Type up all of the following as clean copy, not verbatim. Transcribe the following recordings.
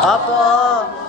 Opo.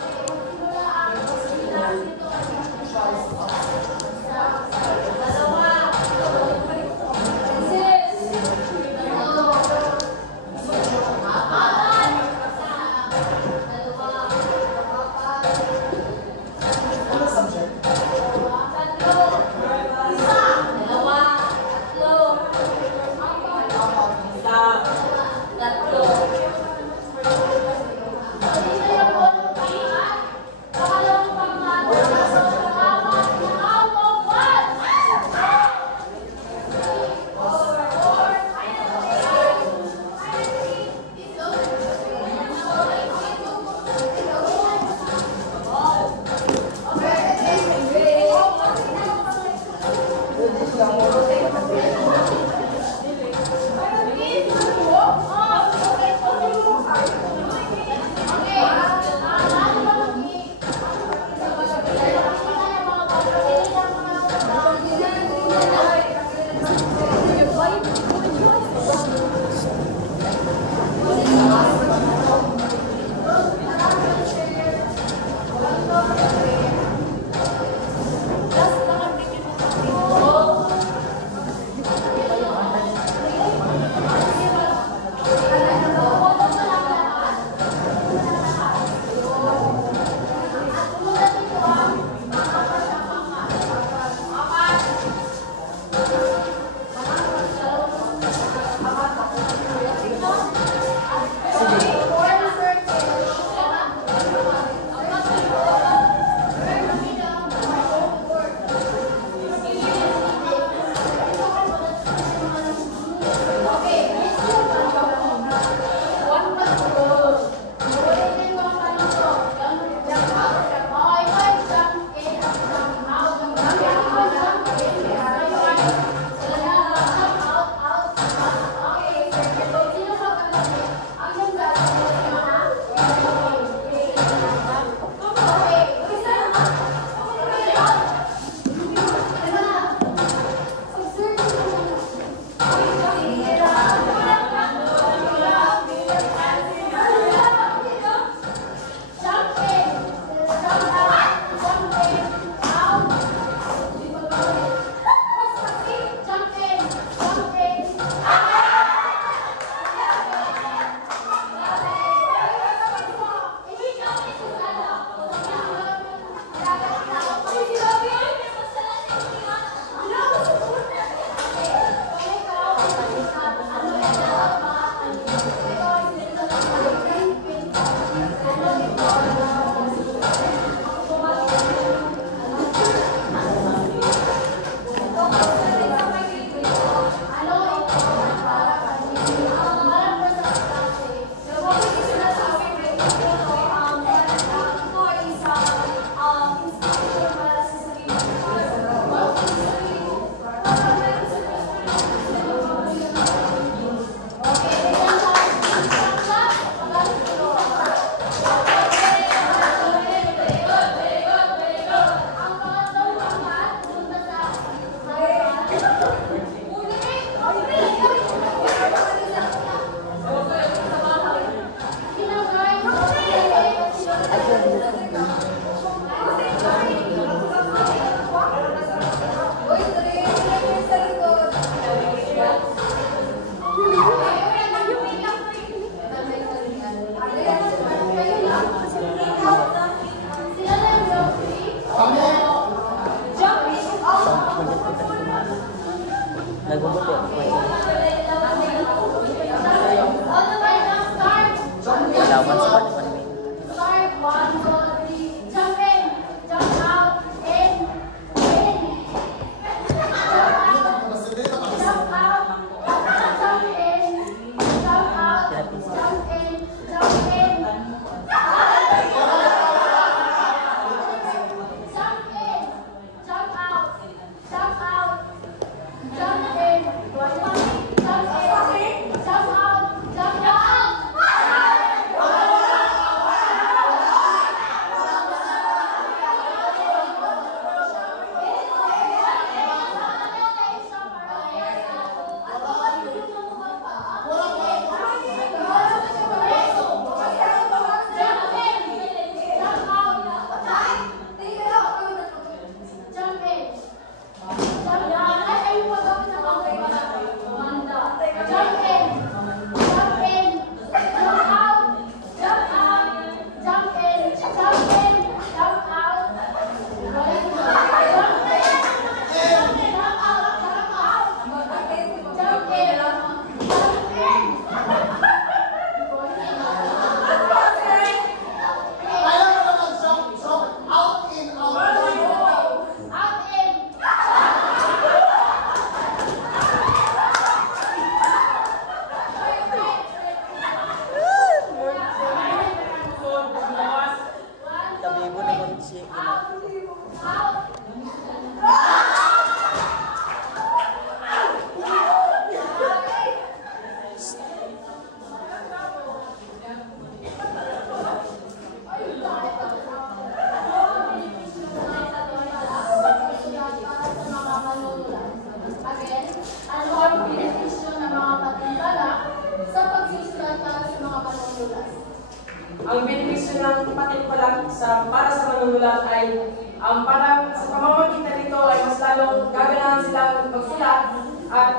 ng patimpalak para sa manunulat ay parang sa pamamagitan nito ay mas lalong gaganahan silang magsulat at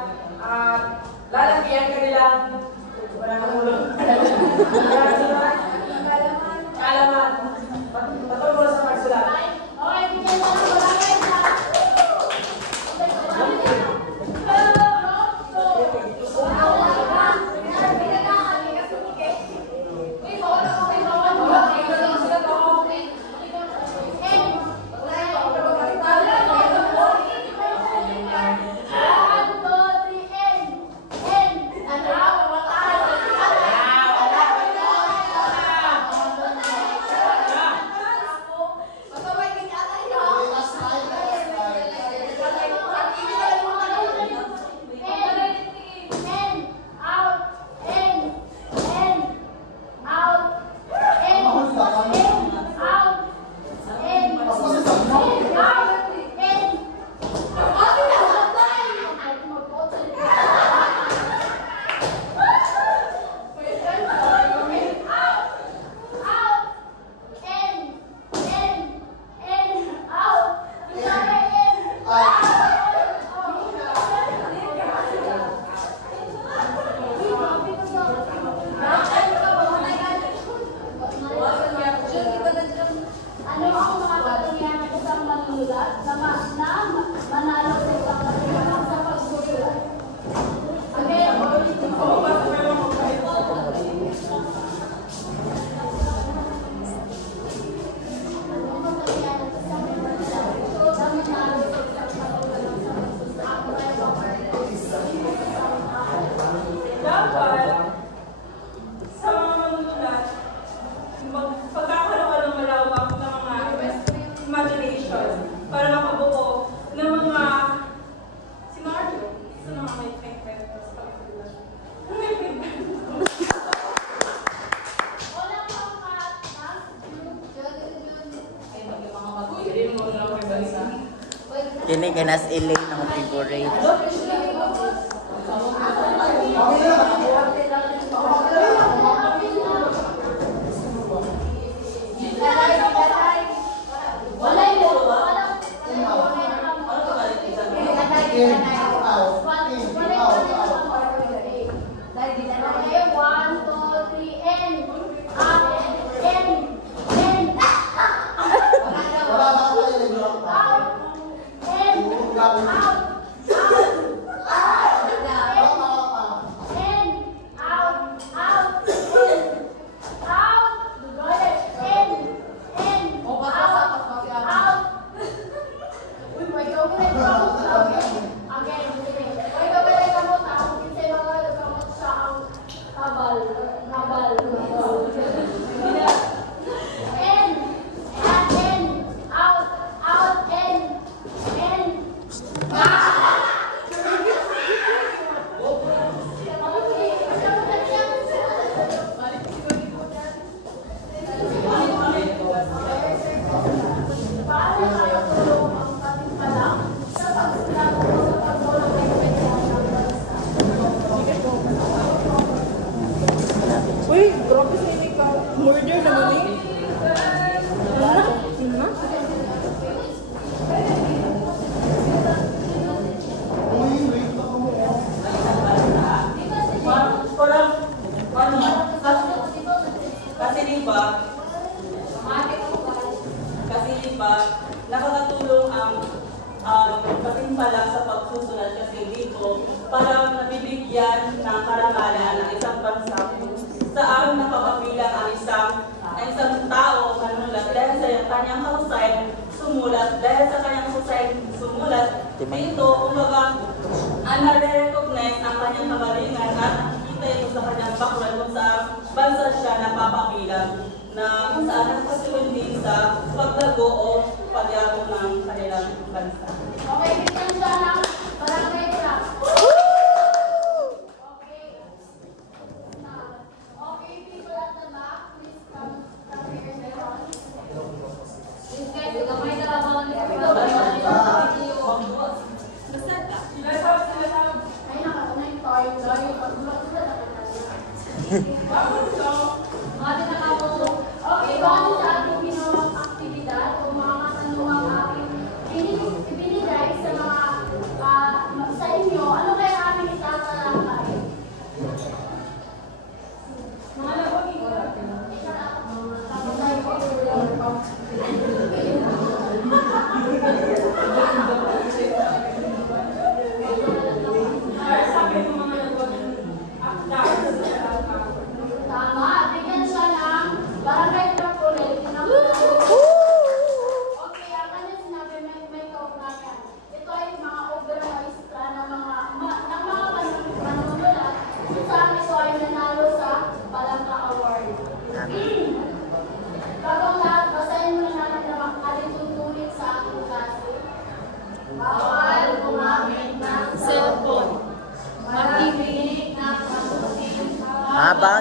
lalaki ang kanilang kaalaman patungkol sa pagsulat. Kini ganas ilay ng favorite. Kasi nakakatulong ang patimpalak sa pagsusulat kasi dito para nabibigyan ng karangalan ng isang bansa sa araw na papabilang ang isang tao manulat dahil sa kanyang husay sumulat dahil sa kanyang husay sumulat dito kumbaga nare-recognize ang kanyang kagalingan at nakikita ito sa kanyang background kung sa bansa siya napapabilang na saan nagpasiwin din sa paglago o pagyago ng kanilang bansa. Okay, bigyan siya ng barangay siya. Okay, people at the back, please come here. Please guys, gamay na labangan niyo. Ay, nakakunay tayo. Pag-bulak sila, dapat natin. Okay, one,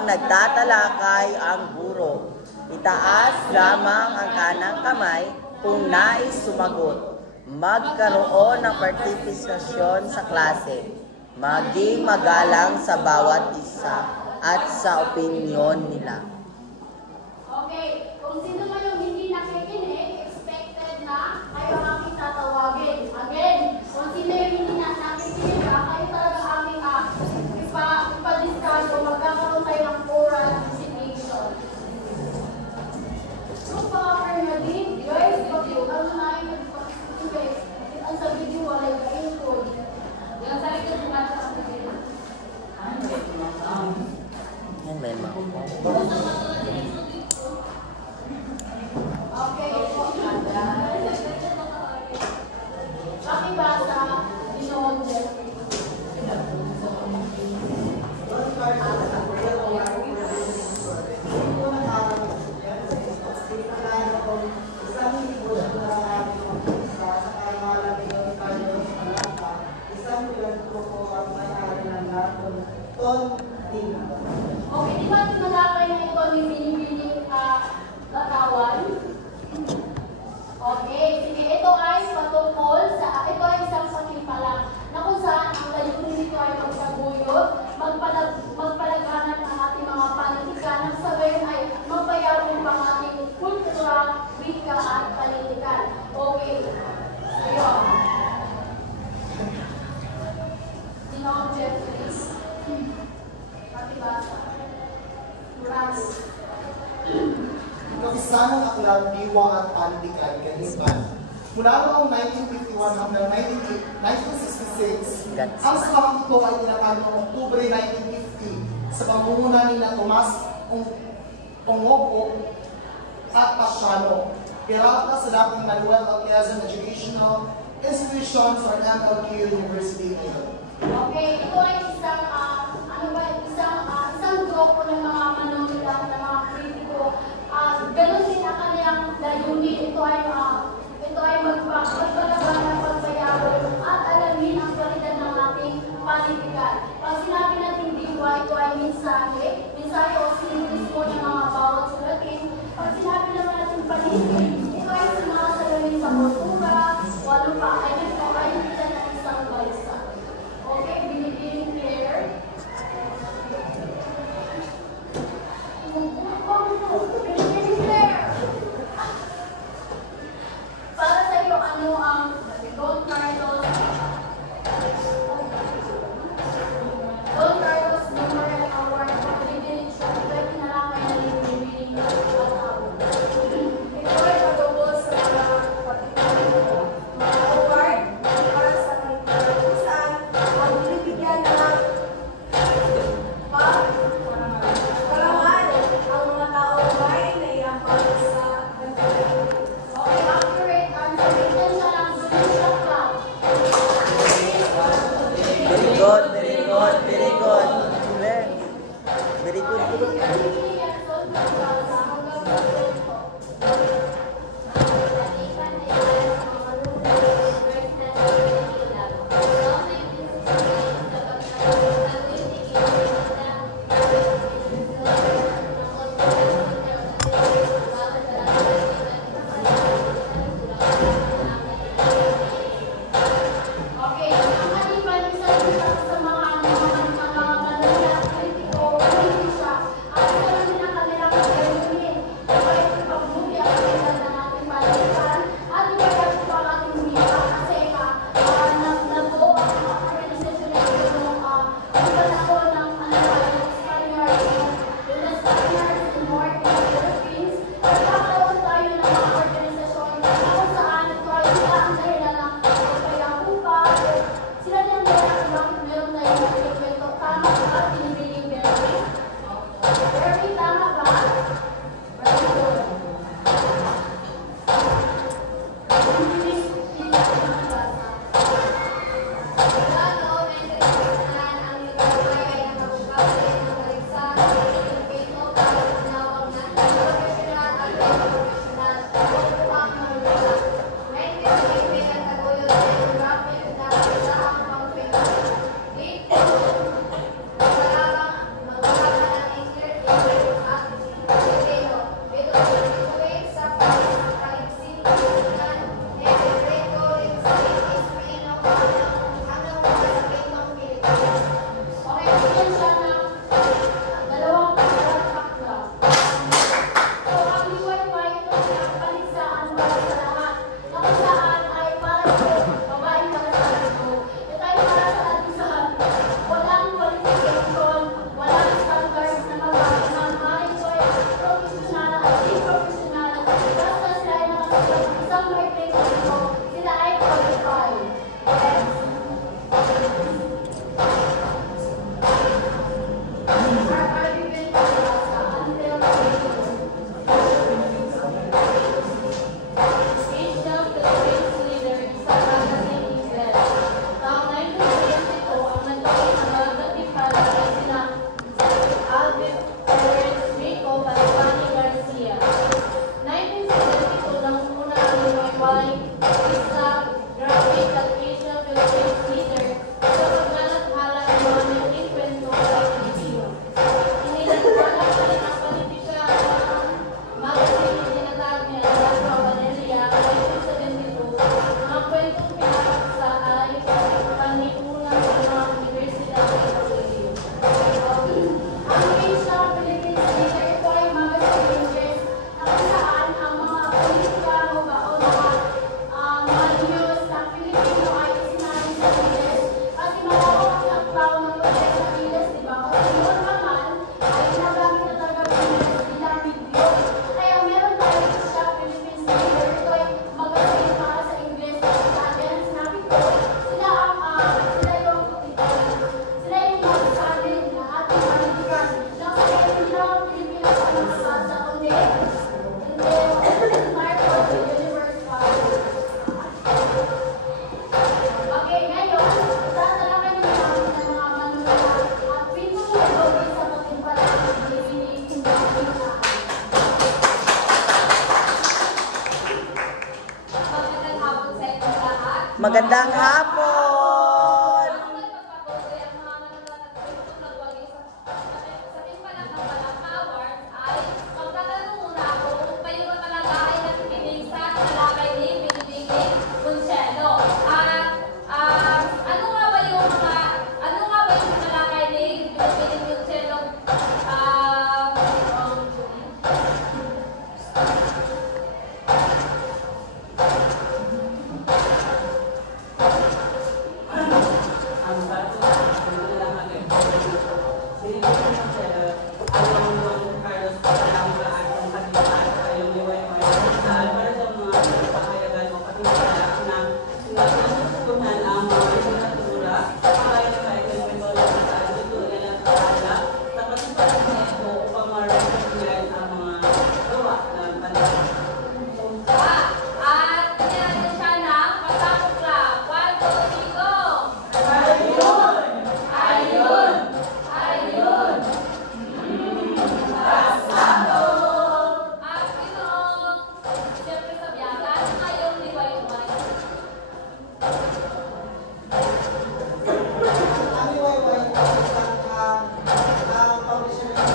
nagtatalakay ang guro. Itaas lamang ang kanang kamay kung nais sumagot. Magkaroon ng partisipasyon sa klase. Maging magalang sa bawat isa at sa opinyon nila. Okay, kung sino man yung hindi nakikinig, expected na kayo ang aking tatawagin. Again, kung sino yung hindi nakikinig, kayo talaga aming ipa-discuss o magkakaroon tayo ng oral presentation. So, pa-affirmative, guys, pag-iugal na guys, ang sa video, walay kayo po. Yung sa likod mo sa video. Yan may Okay, pakibasa, Ginoong Jeffrey. Okay, di ba nalakay na ito ni Binibining Latawan? Okay, sige, ito ay patungkol sa, ito ay isang pakipala na kung saan ang layunin nito ay magsaguyod, magpalaghanan ng ating mga panitikan, ng sabayon ay mapayapin pang ating kultura, wika at panitikan. Okay, ayun. Ginoong Jeffries. Pakibasa. Murales. Kapisanang aklat, diwa at panitikan, Kanisban. Mula noong 1951 hanggang 1966, ang silang ito ay tinatag noong Oktubre 1950 sa pamumuno ni na Tomas Ongogo at Pasiano. Pirata sa dating Manuel of Quezon Educational Institution for MLQ University. Okay, ito ay isang grupo ng mga manunila, ng mga kritiko. Ganon din ang kanyang layunin. Ito ay magpapalaban, pagbayawin at alamin ang kwalidad ng ating panitikan. Pag sinabi natin diwa, ito ay mensahe o simbolismo ng mga bawat sulatin. Pag sinabi naman natin panitikan, ito ay sumasalamin sa kultura, walo pa ay nagpapalitan ng isang bansa. Okay, binibining Claire. Para sa iyo, ano ang Don Carlos Memorial Award for Literature? 2022, sila ay qualified. Are given to us until 22. Asian Philippines leader sa magazine English. Taong 1972, ang naging nagatipan ay sina Alvin Perez Rico Balbani Garcia. 1972 nang muna ang lumayway isa graduate at Asian Philippines leader sa paglalathala ng mga naging kwento sa Pilipino. Inilathala pa rin ang politika ng magazine tinatawag niya Alejandro Valeria 1972. Mga kwentong pinakasa ay panimulan ng mga universidad sa Pilipino. Ang Asian Philippines leader, ito ay magazine English na kung saan ang mga politika o mga news ng Pilipino ay isinalin sa English kasi malawak ang tao ng proyekto sa English, di ba? Kasi yun naman ay nagamit na talaga bilang video. Kaya meron tayo sa Philippines leader, ito ay magazine para sa English kung saan yan sinabi ko, sila yung magsasabi na ating politikan ng Pilipinas ang masasa kundi Marcos Universal. Okay, ngayon, tatalakay namin ng mga manunulat at pinulog sa patimpala ng Pilipinas. Magandang hapon sa inyong lahat. Magandang hapon! Ang magpapatuloy ang mga manunulat at kwentong nagwagi sa timpala ng Balaka Awards ay magtatanong muna ako kung kayo ba talaga ay nakikinig sa talakay ni Binibigay Consuelo. At ano nga ba yung talakay ni Binibigay Consuelo? Ang bato na lang agad. Sinigil mo siya, ayaw ng Carlos Palanga at ang katipan, ayaw ni Waymay. Para sa mga pahayagan o katipan na nasusunan ang mga literatura, para sa kwento-kwento sa lutuin at pahala, sa pagsipalit na ito upang ma-recognize ang mga gawa ng kanilang. At kanya natin siya ng pasapok lang. 1, 2, 3, go! Ayun! At Pinoong, siyempre sa biyaga, ngayong liway umalis. Ang liwayway ay isang publisher ng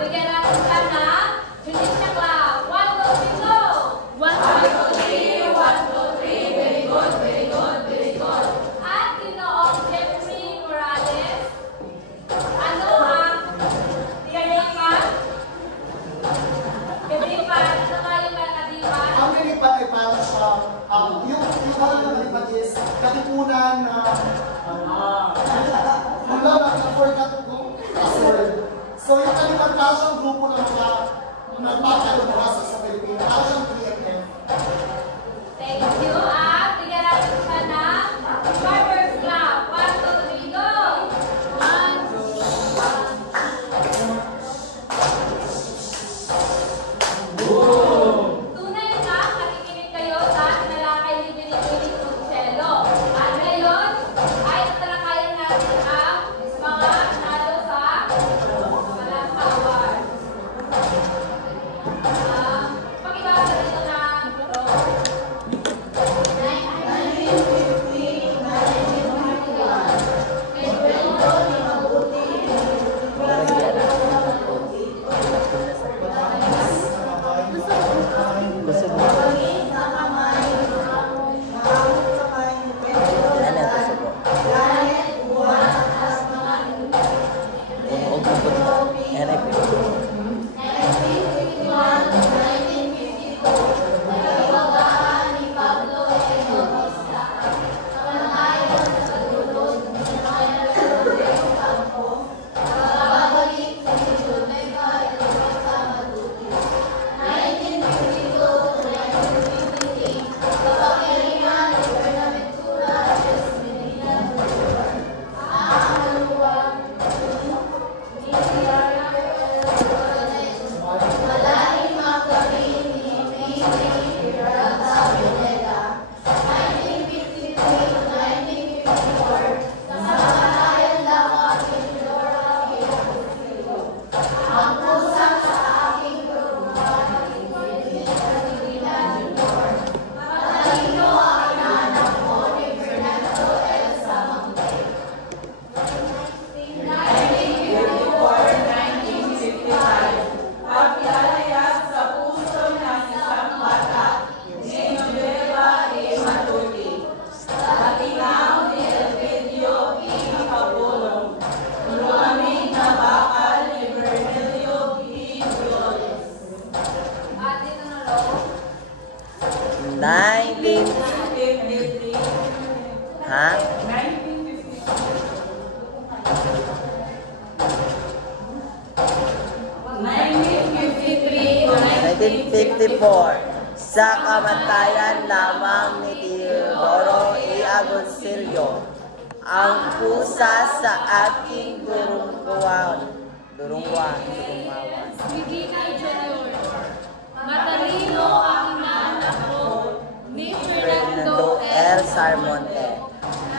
Bigyan natin siya ng Judicial Club. 1, 2, 3, go! 1, 2, 3, 1, 2, 3. Very good, very good, very good. At Pinoong Jeffrey Morales. Ano ang kanipan? Kanipan, ano nga yung kanipan? Ang lilipat ay para sa, yung hall ng lilipat is katipunan na, wala na, na-forgot ko. So yung kalimantasyang grupo ng mga nagpapalabasa sa Pilipinas, para siyang PMF. Thank you. At bigyan natin siya ng Farmers Club. 1, 2, 3, go! 1. Tunay na nakikinig kayo sa tinalakay ni Binibigay Consuelo. At ngayon ay tatalakayan natin ang mga nanalo sa Balaka Awards. Pakibasa dito ng Ha? 1954. Sa kamatayan lamang ni Teodoro A. Agoncillo, ang pusa sa aking durungwan. Medina Jr. Matalino ang inaanak ko ni Fernando L. Sarmonte.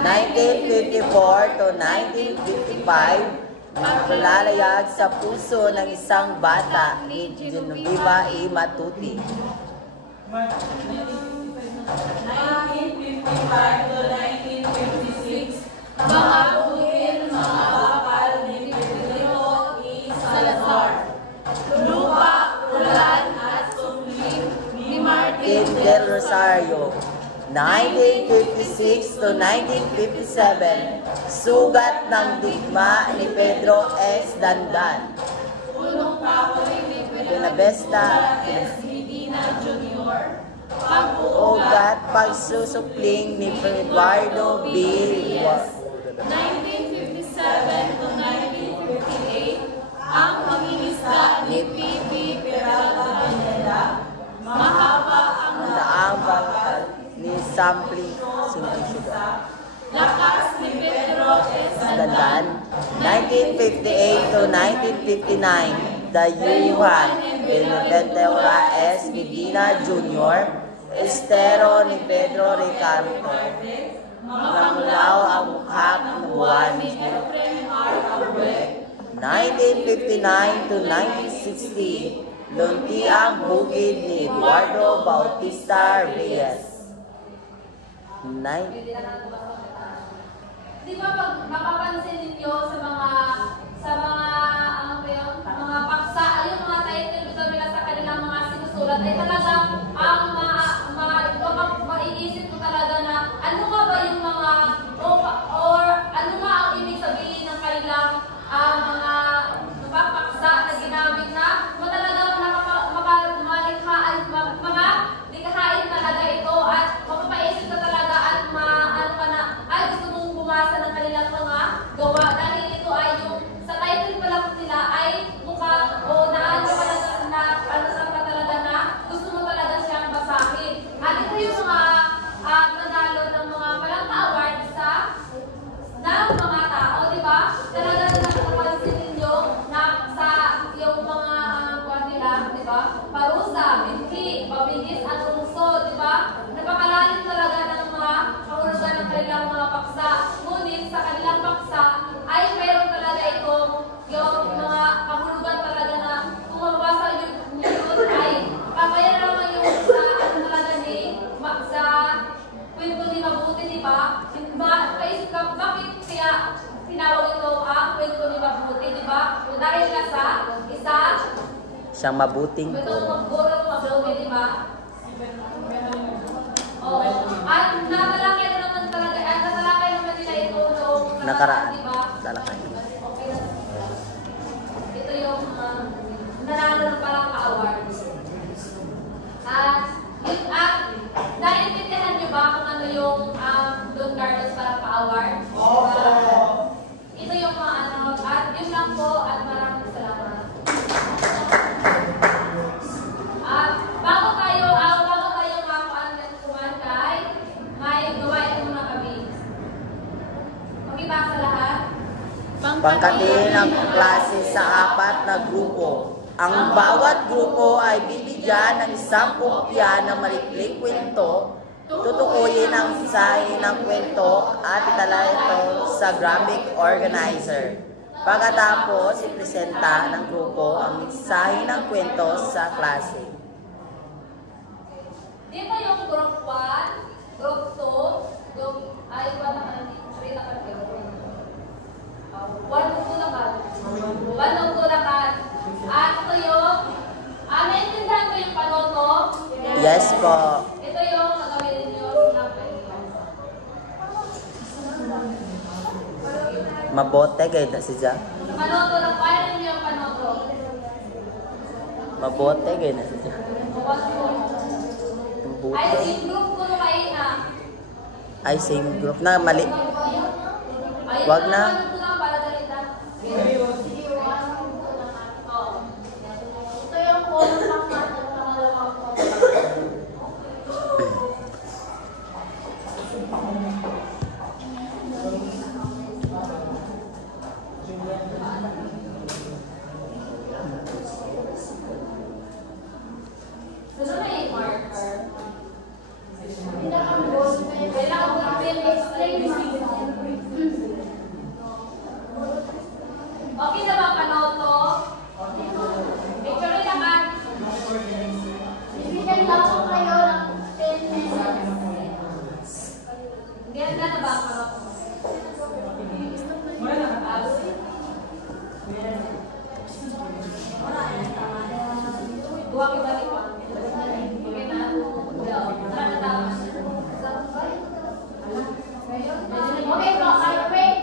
1954 to 1955, nagpalayag sa puso ng isang bata ni Genoveva E. Matuti. 1955 to 1956, mga buhin, mga bakal ni Pedro E. Salazar. lupa, ulan at sumling ni Martin Martin Del Rosario. 1956 to 1957, sugat ng digma ni Pedro S. Dandan. Punong kahoy ni Pinabesta, S. Medina Jr. ugat, pagsusupling ni Eduardo B. 1957 to 1958, ang pangingisda ni P.P. Peralta Pineda. Mahaba ang Ang daang bakal ni Sampling Simplicidad. lakas ni Pedro S. Dandan. 1958 to 1959, Dayuhan Benaventura S. Medina Jr. Estero ni Pedro Ricardo. Namulaw ang mukha ng buwan. 1959 to 1960, lunti ang bukid ni Eduardo Bautista Reyes. Di ba pag mapapansin ninyo sa mga ano ba yun, mga paksa, yung mga title dito nila sa kanilang mga sinusulat ay talagang ang maiisip ko talaga na ano nga ba yung mga or ano nga ang ibig sabihin ng kanilang mga paksa na ginamit na talagang mga likhain talaga ito at mapapaisip ka talaga at ano ka na ay gusto mong bumasa ng kanilang mga gawa dahil ito ay yung sa title pa lang nila ay mukhang o naano ka na ano ka talaga na gusto mo talaga siyang basahin. At ito yung mga nanalo ng mga Palangka Awards ng mga tao, di ba? Talaga na napapansin ninyo na sa yung mga kuwan nila, di ba? Parusa, binhi, pabigis at lungsod, di ba? Napakalalim talaga ng mga kahulugan ng kanilang mga paksa. Ngunit sa kanilang paksa ay mayroon talaga itong yung mga kahulugan talaga na kung mabasa yun ay kaya naman yung sa ano talaga ni sa kwento ni Mabuti, di ba? Paisip ka, bakit kaya tinawag ito ang kwento ni Mabuti, di ba? Dahil nga sa isa Siyang mabuting ito guro. magburo mabuti, di ba? Oo. At natalakay naman talaga, at natalakay naman nila ito noong Nakaraan. di ba? Talakay. Okay. Ito yung nanalo ng Palangka Awards. At naiintindihan niyo ba kung ano yung Don Carlos Palangka Awards? Ito yung mga ano, at yun lang po at maraming salamat. At bago tayo kuman kay may gawain muna kami. Pakibasa lahat. Pangkatin ang klase sa apat na grupo. Ang bawat grupo ay bibigyan ng isang kopya ng malikling kwento. Tutukuyin ang mensahe ng kwento at itala ito sa graphic organizer. Pagkatapos, ipresenta ng grupo ang mensahe ng kwento sa klase. Dito yung group 1, group 2, group ay 1 na kanina, 3 na kanina. 1 o 2 na kan. 1 o 2 na kan. At ito yung, naintindihan ko yung panoto? Yes po. Ito yung gagawin niyo ng kwento. Mabote kayo na siya. Panoto lang, paano niyo yung panoto? Mabote kayo na siya. Bukas po. Ang Ay, buto. yung group ko nung kayo na. Ay, same group na mali. Wag na. Ito yung contact natin ng pangalawang contact. Gusto na yung marker? Pinaka-goal na yun. Kailangan mo Explain mo. Okay na ba ang panood to? Picture nila ka. Bibigyan lang po kayo ng 10 minutes. Ganda na ba ang panood mo? Duwag yung balik pa. Okay na? Tara na tapos. Okay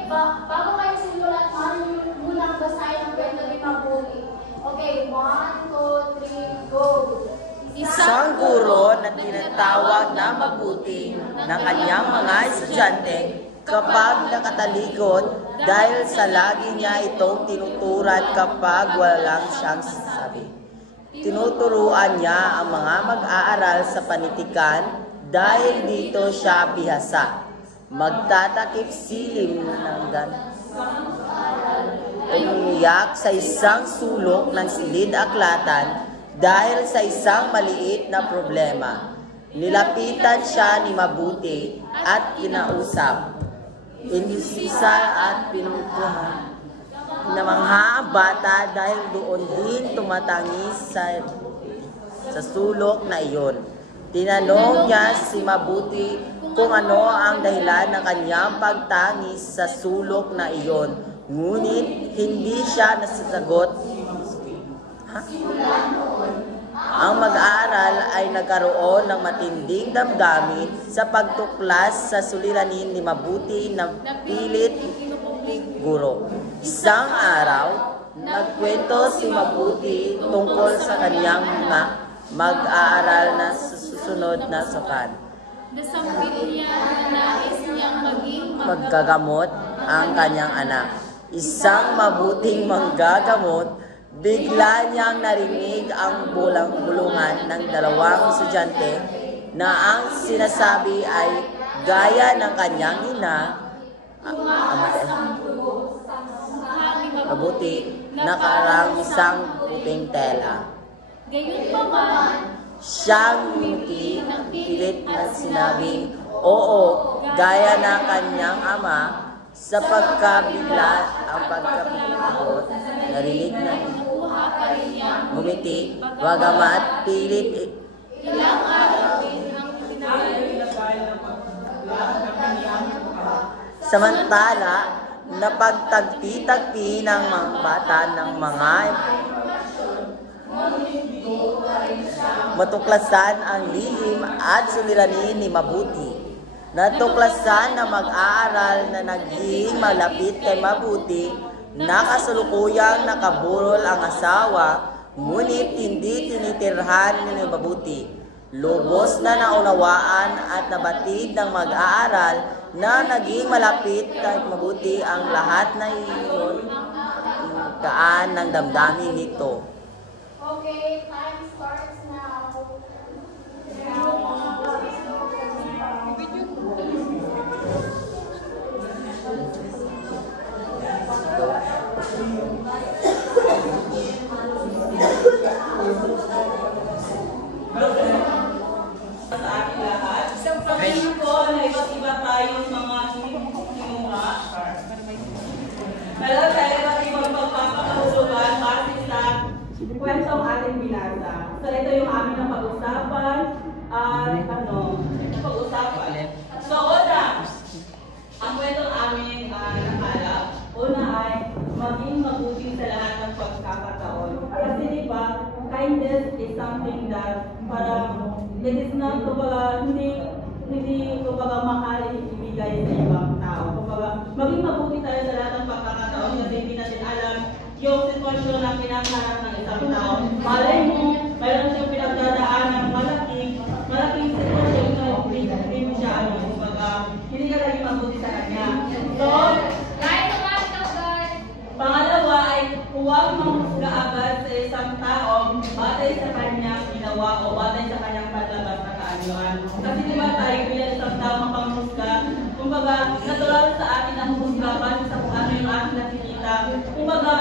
po, bago kayo simulan, munang basahin ang kwento ni Mabuti. Okay, 1, 2, 3, go! Isang guro na tinatawag na mabuti ng kanyang mga estudyante kapag nakatalikod dahil sa lagi niya itong tinuturan kapag walang siyang sasabi. Tinuturuan niya ang mga mag-aaral sa panitikan dahil dito siya bihasa. Magtatakip silim ng umiyak sa isang sulok ng silid-aklatan dahil sa isang maliit na problema. Nilapitan siya ni Mabuti at kinausap. Inisisa at pinuntuhan ng mga bata dahil doon din tumatangis sa sulok na iyon. Tinanong niya si Mabuti kung ano ang dahilan ng kanyang pagtangis sa sulok na iyon. Ngunit hindi siya nasasagot. Ang mag-aaral ay nagkaroon ng matinding damdamin sa pagtuklas sa suliranin ni Mabuti na pilit guro. Isang araw, nagkwento si Mabuti tungkol sa kanyang mga mag-aaral na susunod na sukan. Nasambil niya na nais niyang maging Maggagamot ang kanyang anak. Isang mabuting manggagamot, bigla niyang narinig ang bulungan ng dalawang estudyante na ang sinasabi ay gaya ng kanyang ina, Mabuti, nakarang isang puting tela. Gayunpaman, Siyang ngumiti ng pilit na sinabing, oo, gaya ng kanyang ama, sa pagkabigla ang pagkapikot, narinig na ngumiti, bagamat pilit ilang araw din ang samantala, napagtagpi-tagpi ng mga bata ng mga matuklasan ang lihim at suliranin ni Mabuti. Natuklasan na mag-aaral na naging malapit kay Mabuti, nakasulukuyang nakaburol ang asawa, ngunit hindi tinitirhan ni Mabuti. Lubos na naunawaan at nabatid ng mag-aaral na naging malapit kay Mabuti ang lahat na iyon kaan ng damdamin nito. Okay, time starts now. Sa ating lahat. Sabihin ko na iba't iba tayong mga sinuha. Meron tayo iba't ibang pagpapakahulugan base sa kwentong ating binasa. So ito yung aming na pag-usapan. So una, ang kwentong aming nakalap. Una ay maging mabuti sa lahat ng pagkakataon. Kasi diba, kindness is something that parang it is not, kumbaga, hindi kumbaga mahal ibigay sa ibang tao. Kumbaga, maging mabuti tayo sa lahat ng pagkakataon kasi hindi natin alam yung sitwasyon na kinakaharap ng isang tao. Malay mo, mayroon siyang pinagdadaan ng malaking sitwasyon na hindi siya kumbaga, hindi ka lagi mabuti sa kanya. So, Guys, umalis ako, guys. pangalawa ay huwag manghusga agad sa isang tao batay sa kanyang ginawa o batay sa kanyang paglabas na kaanyuan. Kasi di ba tayo bilang isang tao mapanghusga, kumbaga natural sa atin ang husga batay sa kung ano yung ating nakikita. Kumbaga,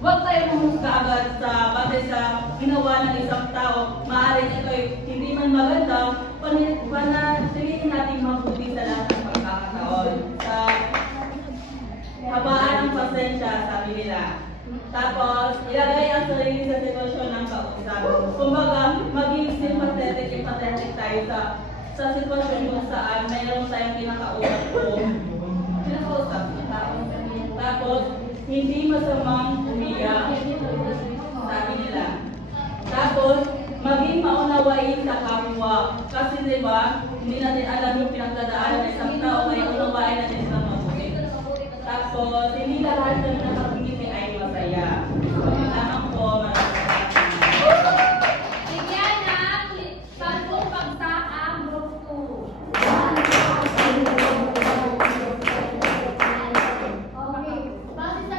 huwag tayo manghusga agad sa batay sa ginawa ng isang tao. Maaaring ito ay hindi man maganda, panatilihin natin mabuti sa lahat ng pagkakataon. Sa habaan ng pasensya, sabi nila. Tapos, ilagay ang sarili sa sitwasyon ng kausap. Kumbaga, maging empathetic tayo sa sitwasyon kung saan mayroon tayong kinakausap ko. Kinakausap ng tao. Tapos, hindi masamang umiyak, sabi nila. Tapos, maging maunawain sa kapwa. Kasi diba, hindi natin alam yung pinagdadaanan ng isang tao, kaya unawain natin sa mabuti. Tapos, hindi lahat ng nakakingiti ay masaya. Lamang po, Bigyan ng 10 bagsak ang group 2. Okay. Base sa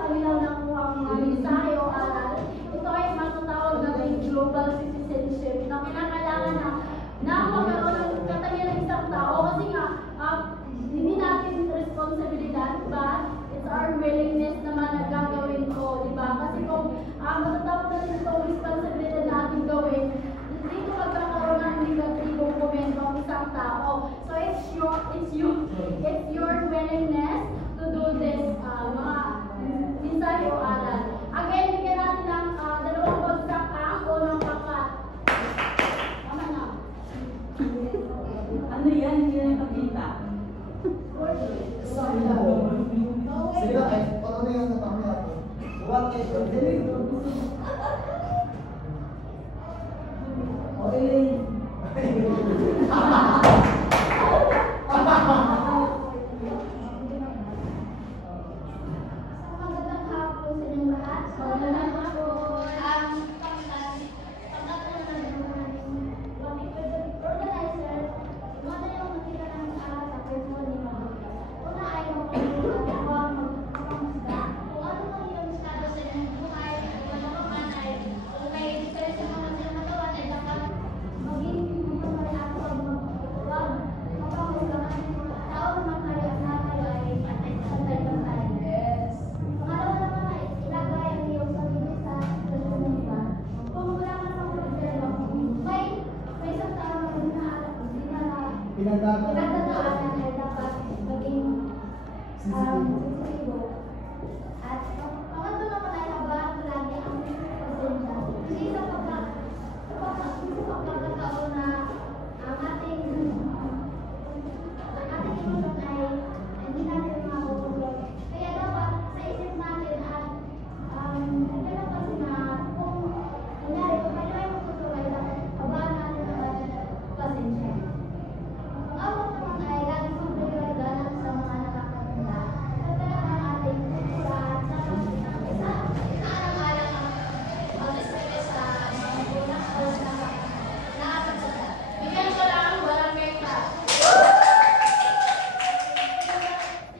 kanilang nakuha ang mga mensahe o aral, ito ay matatawag na global citizenship na kinakailangan na magkaroon ng katangian ng isang tao kasi nga hindi natin responsibilidad but it's our willingness naman na gagawin ko, di ba? Kasi kung matatawag natin itong responsibilidad na ating gawin, dito magkakaroon ng negatibong komento ang isang tao. So it's your willingness to do this mga mensahe o aral. Again, bigyan natin ng 2 bagsak ang unang pangkat. Tama na. ano yan? Hindi na nakita. Sige na, ano na yung natami ako? What is your name? Magandang hapon sa inyong lahat. Magandang hapon. Ang pagkatunan ng organizer, mga yung nakita ng sa person ni Mabuti. Una ay magpapagawa, magpapamusga. Kung ano man yung estado sa inyong buhay, kung ano man ay kung may diferensya naman sa nagawa, ay dapat maging magpaparihan o magpapamusga. Tao naman kayo at na kayo ay pantay-pantay. Yes. Pangalawa naman ay ilagay ang iyong sarili sa sitwasyon ng iba. Kung wala ka namang problema, may isang tao na pinagdadaanan ay dapat maging sensitibo. At pangatlo naman ay habang lagi ang pasensya. Hindi sa pagkakataon na ang ating emosyon ay hindi natin makukulog. Kaya dapat sa isip natin at nagkaroon kasi na kung kunyari kung kayo ay magtutulog ay dapat habaan natin ang ating pasensya. Ang awat naman ay lagi kong pagkakagalan sa mga nakakatanda. Nagkaroon ang ating kultura at inaalang-alang ang respeto sa mga gulang o nakakatanda. Bigyan ko lang ang barangay ka.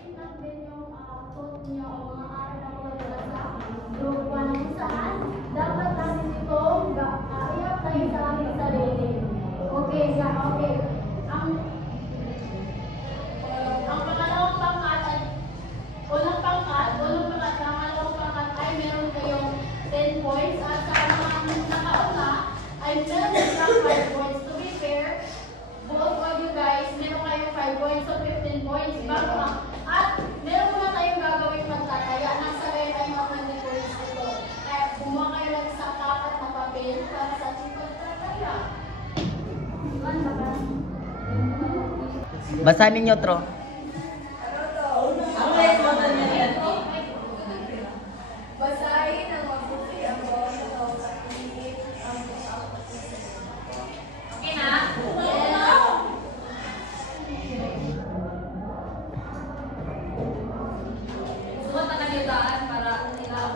Tingnan din yung quote niyo o mga aral na wala sa group 1 kung saan dapat natin itong iyak tayo sa aming sarili. Okay, okay. Ang pangalawang pangkat ay unang pangkat ay meron kayong 10 points at sa mga nakauna ay meron kayong 5 points. To be fair, both of you guys, meron kayong 5 points so 15 points. At meron muna tayong gagawin pagtataya. Nasa kayo tayong mga 20 points dito. Kaya kumuha kayo lang sa kapat na papel para sa chikot pagtataya. Basahin ninyo, Tro. Ang responsan niya yan. Basahin ang mabuti ang bawat pag-iit ang okay na? Suot na kanilaan para ilaw.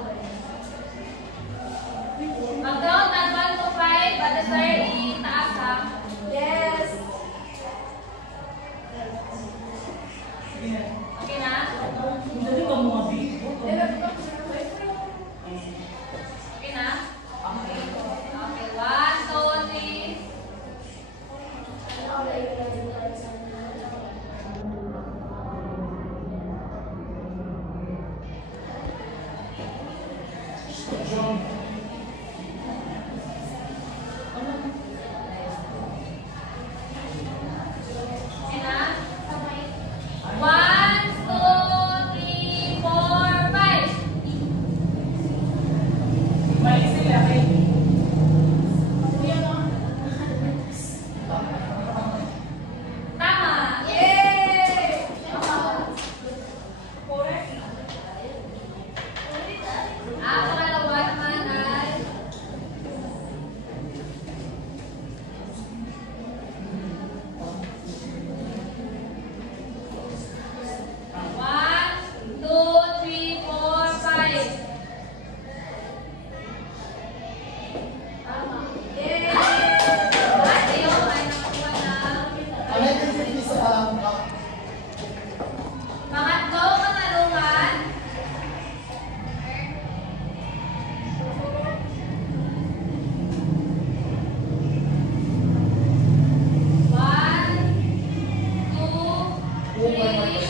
Mag-count ng 1 to 5 at the start itaas ha. Yes. Really?